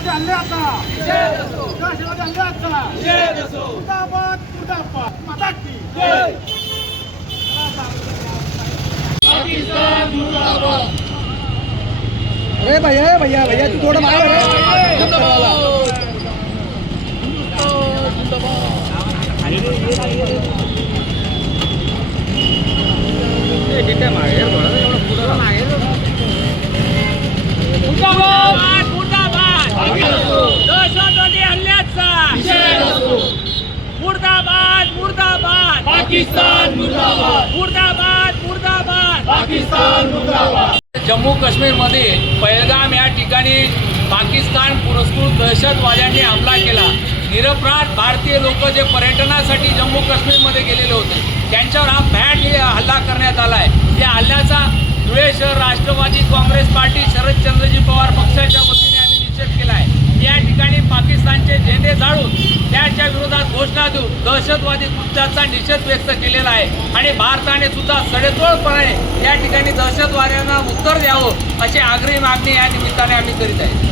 दहशतवादी हल्ल्याचा दहशतवादी हल्ल्याचा मुर्दाबाद मुर्दाबाद माता की जय. अरे भैया भैया भैया तू थोड़ा मार दहशतवादी हल्ल्याचा मुर्दाबाद मुर्दाबाद पाकिस्तान मुर्दाबाद मुर्दाबाद मुर्दाबाद पाकिस्तान मुर्दाबाद. जम्मू काश्मीरमध्ये पहलगाम या ठिकाणी पाकिस्तान पुरस्कृत दहशतवाद्यांनी हमला केला. निरपराध भारतीय लोक जे पर्यटनासाठी जम्मू काश्मीरमध्ये गेलेले होते त्यांच्यावर हा भयानक हल्ला करण्यात आला आहे. या हल्ल्याचा धुळे शहर राष्ट्रवादी काँग्रेस पार्टी शरदचंद्रजी पवार पक्षाच्या वतीने आम्ही निषेध केला आहे. या ठिकाणी पाकिस्तानचे झेंडे जाळून त्याच्या विरोधात घोषणा देऊन दहशतवादी कृत्याचा निषेध व्यक्त केलेला आहे आणि भारताने सुद्धा सडेतोडपणे या ठिकाणी दहशतवाद्यांना उत्तर द्यावं अशी आग्रही मागणी या निमित्ताने आम्ही करीत आहे.